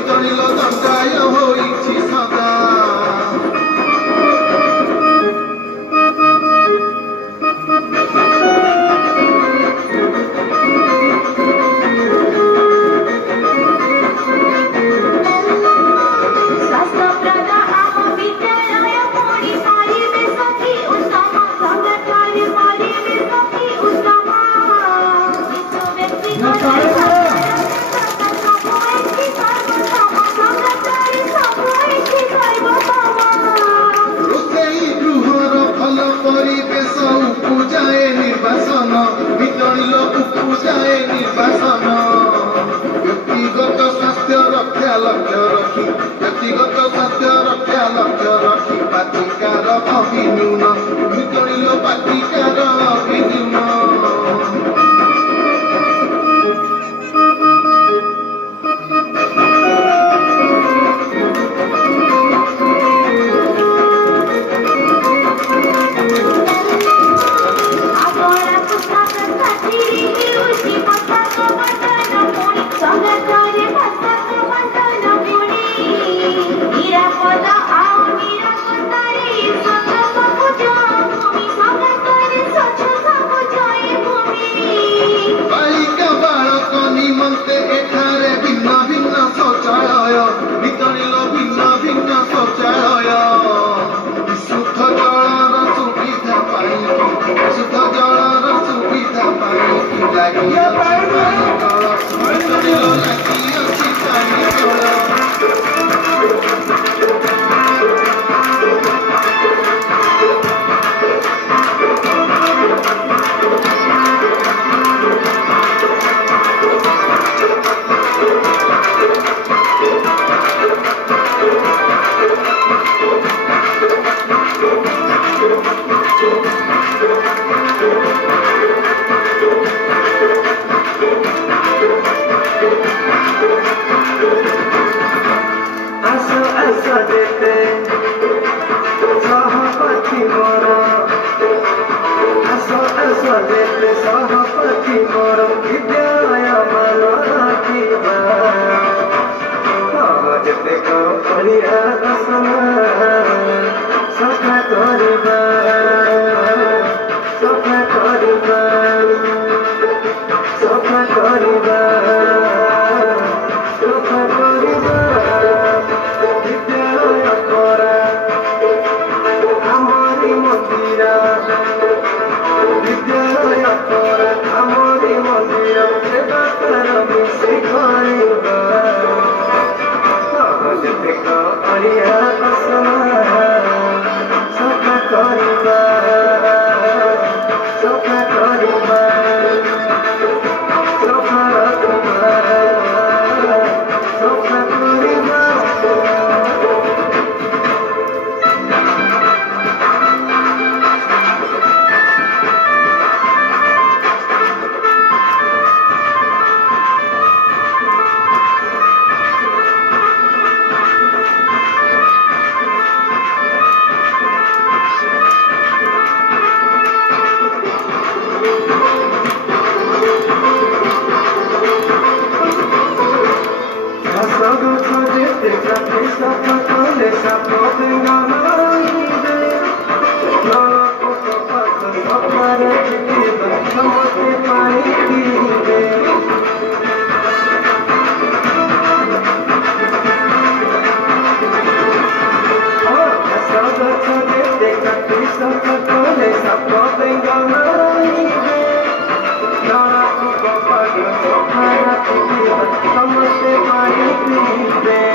ଭିତରିଲ ଦଣ୍ଡାୟ ହୋଇଛି ସଦା। উপজায়ে নির্বাসন বিতরিল উপজায়ে নির্বাসন ব্যক্তিগত স্বাস্থ্য রক্ষা লক্ষ্য রখি ব্যক্তিগত স্বাস্থ্য রক্ষা লক্ষ্য রখি বাচিকার অভিন্যূন বিতরিল বাচিকার অভিন্যূন। এখানে ভিন্ন ভিন্ন শৌচালয় বিতরিল ভিন্ন ভিন্ন শৌচালয় বিশুদ্ধ জলর সুবিধা পাই বিশুদ্ধ জলর সুবিধা পাই লাগি বিতরিল লাগি ଅଛି ପାଣି ଜଳ। সহপতি মোর বিদ্যায় মন রাখিবা যেতে করিয়া দর্শনা সফা করিবা সফা করিবা সফা করিবা সফা করিবা বিদ্যায় করা আমারি মন্দির বিদ্যালয় কর আমরি মন্দির সেবা কর মিশে করিবা যেতে করিয়া দর্শনা সফা করিবা সফা করিবা সফা রাখিবা সফা করিবা। Namaste, Pari Pari